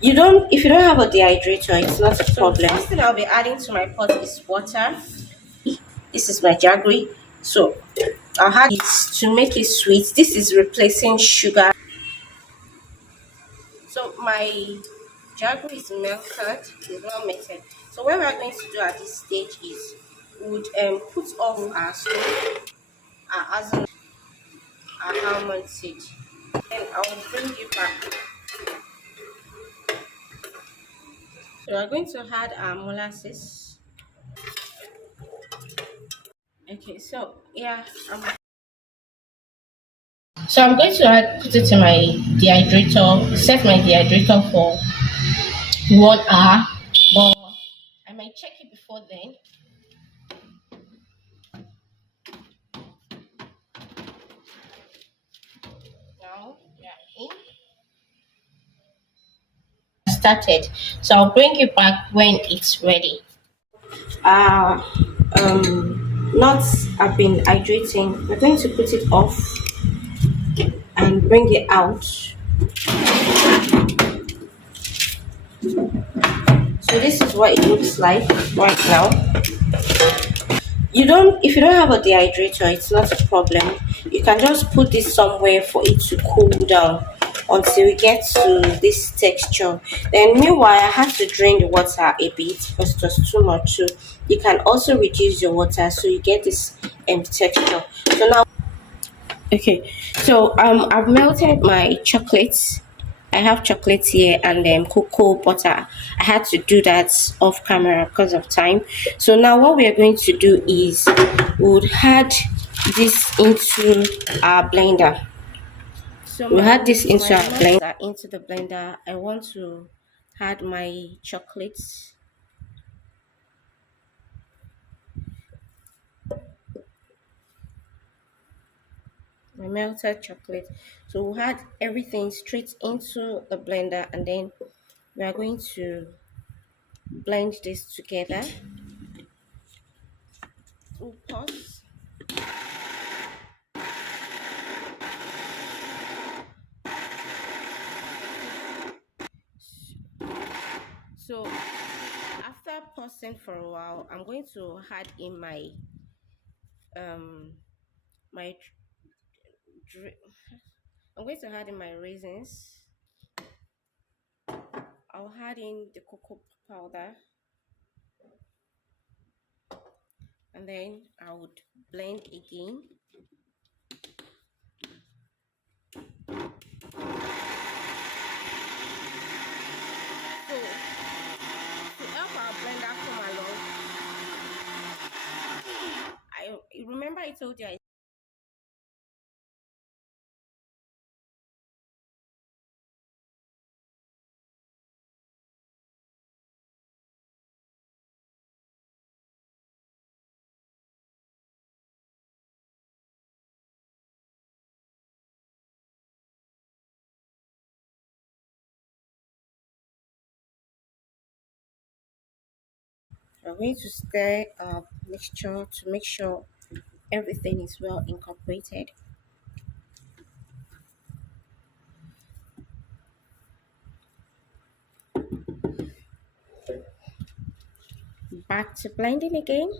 If you don't have a dehydrator, it's not a problem. The first thing I'll be adding to my pot is water. This is my jaggery. So I'll add this to make it sweet. This is replacing sugar. So my jaggery is melted, it's not melted. So what we're going to do at this stage is we would put off our stove, our hazelnut, our almond seed. Then I'll bring you back. So we're going to add our molasses. Okay, so yeah, I'm going to put it in my dehydrator, set my dehydrator for 1 hour, but I might check it before then. Now we are in. Started, so I'll bring you back when it's ready. Uh, Nuts have been hydrating. We're going to put it off and bring it out. So this is what it looks like right now. If you don't have a dehydrator, it's not a problem. You can just put this somewhere for it to cool down until we get to this texture. Then meanwhile, I had to drain the water a bit because it was too much. So you can also reduce your water so you get this texture. So now, okay, so I've melted my chocolates. I have chocolate here and cocoa butter. I had to do that off camera because of time. So now what we are going to do is we would add this into our blender. So we'll add this into our blender. Into the blender, I want to add my chocolates. My melted chocolate. So we'll add everything straight into the blender and then we are going to blend this together. We'll pause. So after pausing for a while, I'm going to add in my my I'm going to add in my raisins. I'll add in the cocoa powder and then I would blend again. So to help our blender come along, I remember I told you I I'm going to stir our mixture to make sure everything is well incorporated. Back to blending again.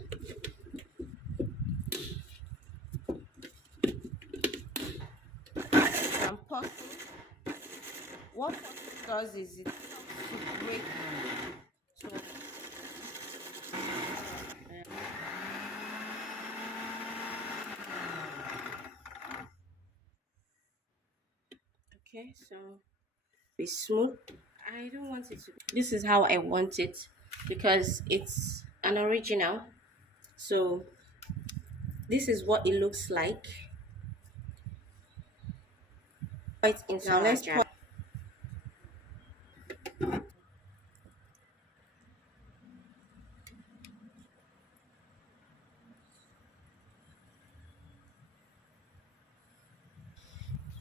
I'm pausing. What pausing does is it to break. So okay, so be smooth. I don't want it to. This is how I want it because it's an original. So this is what it looks like. Right into now let's jar.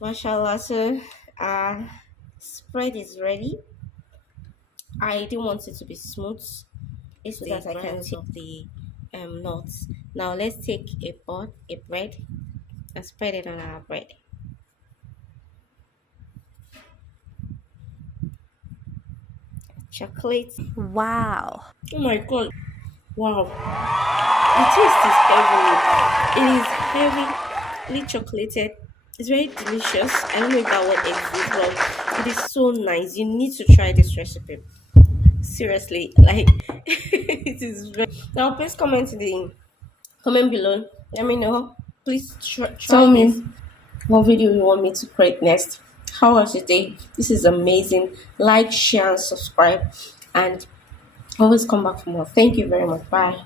Mashallah, so spread is ready. I do want it to be smooth so that I can take the nuts. Now let's take a bread and spread it on our bread. chocolate. Wow. Oh my god! Wow, the taste is heavenly. It is heavily chocolated. It's very delicious. I don't know if that word exists, but it is so nice. You need to try this recipe. Seriously, like it is very. Now, please comment below. Let me know. Please try Tell this. me what video you want me to create next. How was your day? This is amazing. Like, share, and subscribe, and always come back for more. Thank you very much. Bye.